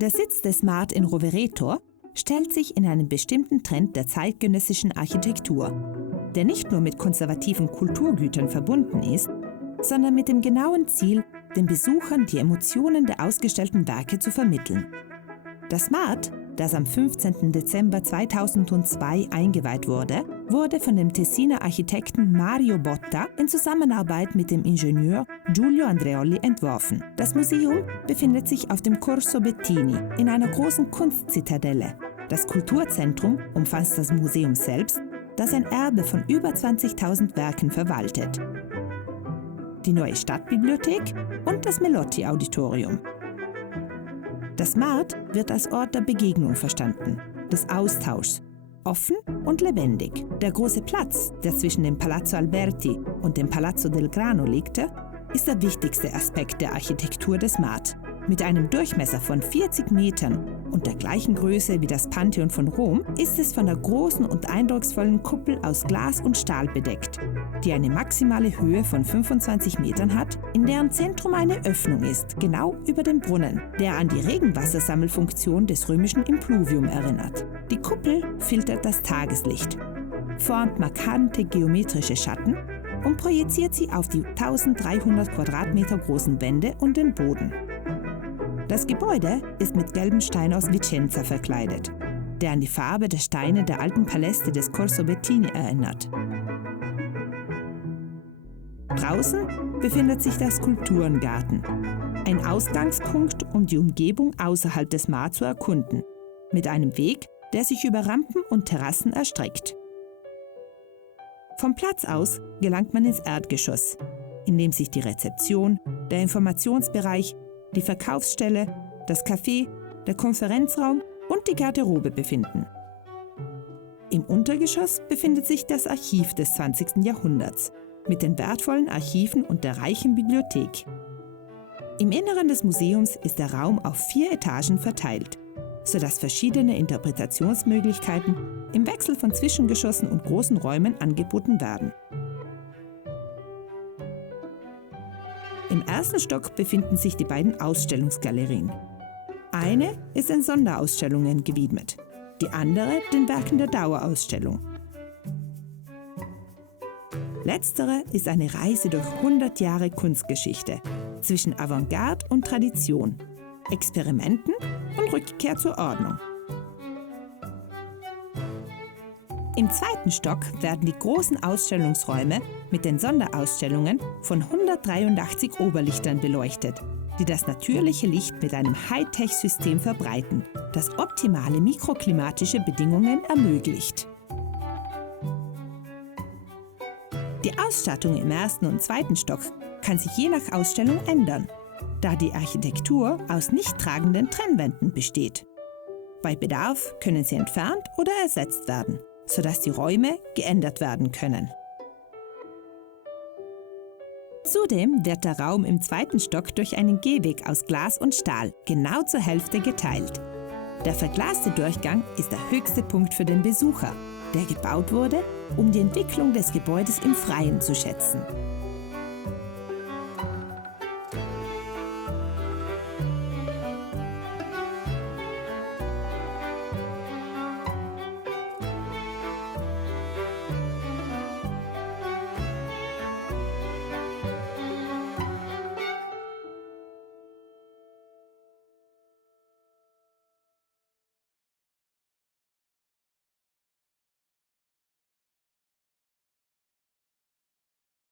Der Sitz des Smart in Rovereto stellt sich in einen bestimmten Trend der zeitgenössischen Architektur, der nicht nur mit konservativen Kulturgütern verbunden ist, sondern mit dem genauen Ziel, den Besuchern die Emotionen der ausgestellten Werke zu vermitteln. Das Smart, das am 15. Dezember 2002 eingeweiht wurde, wurde von dem Tessiner Architekten Mario Botta in Zusammenarbeit mit dem Ingenieur Giulio Andreoli entworfen. Das Museum befindet sich auf dem Corso Bettini in einer großen Kunstzitadelle. Das Kulturzentrum umfasst das Museum selbst, das ein Erbe von über 20.000 Werken verwaltet. Die neue Stadtbibliothek und das Melotti-Auditorium. Das Smart wird als Ort der Begegnung verstanden, des Austauschs, offen und lebendig. Der große Platz, der zwischen dem Palazzo Alberti und dem Palazzo del Grano liegt, ist der wichtigste Aspekt der Architektur des Smart. Mit einem Durchmesser von 40 Metern und der gleichen Größe wie das Pantheon von Rom ist es von der großen und eindrucksvollen Kuppel aus Glas und Stahl bedeckt, die eine maximale Höhe von 25 Metern hat, in deren Zentrum eine Öffnung ist, genau über dem Brunnen, der an die Regenwassersammelfunktion des römischen Impluvium erinnert. Die Kuppel filtert das Tageslicht, formt markante geometrische Schatten und projiziert sie auf die 1300 Quadratmeter großen Wände und den Boden. Das Gebäude ist mit gelbem Stein aus Vicenza verkleidet, der an die Farbe der Steine der alten Paläste des Corso Bettini erinnert. Draußen befindet sich der Skulpturengarten, ein Ausgangspunkt, um die Umgebung außerhalb des Smart zu erkunden, mit einem Weg, der sich über Rampen und Terrassen erstreckt. Vom Platz aus gelangt man ins Erdgeschoss, in dem sich die Rezeption, der Informationsbereich, die Verkaufsstelle, das Café, der Konferenzraum und die Garderobe befinden. Im Untergeschoss befindet sich das Archiv des 20. Jahrhunderts mit den wertvollen Archiven und der reichen Bibliothek. Im Inneren des Museums ist der Raum auf 4 Etagen verteilt, sodass verschiedene Interpretationsmöglichkeiten im Wechsel von Zwischengeschossen und großen Räumen angeboten werden. Im ersten Stock befinden sich die beiden Ausstellungsgalerien. Eine ist den Sonderausstellungen gewidmet, die andere den Werken der Dauerausstellung. Letztere ist eine Reise durch 100 Jahre Kunstgeschichte zwischen Avantgarde und Tradition, Experimenten und Rückkehr zur Ordnung. Im zweiten Stock werden die großen Ausstellungsräume mit den Sonderausstellungen von 183 Oberlichtern beleuchtet, die das natürliche Licht mit einem Hightech-System verbreiten, das optimale mikroklimatische Bedingungen ermöglicht. Die Ausstattung im ersten und zweiten Stock kann sich je nach Ausstellung ändern, da die Architektur aus nicht tragenden Trennwänden besteht. Bei Bedarf können sie entfernt oder ersetzt werden, sodass die Räume geändert werden können. Zudem wird der Raum im zweiten Stock durch einen Gehweg aus Glas und Stahl genau zur Hälfte geteilt. Der verglaste Durchgang ist der höchste Punkt für den Besucher, der gebaut wurde, um die Entwicklung des Gebäudes im Freien zu schätzen.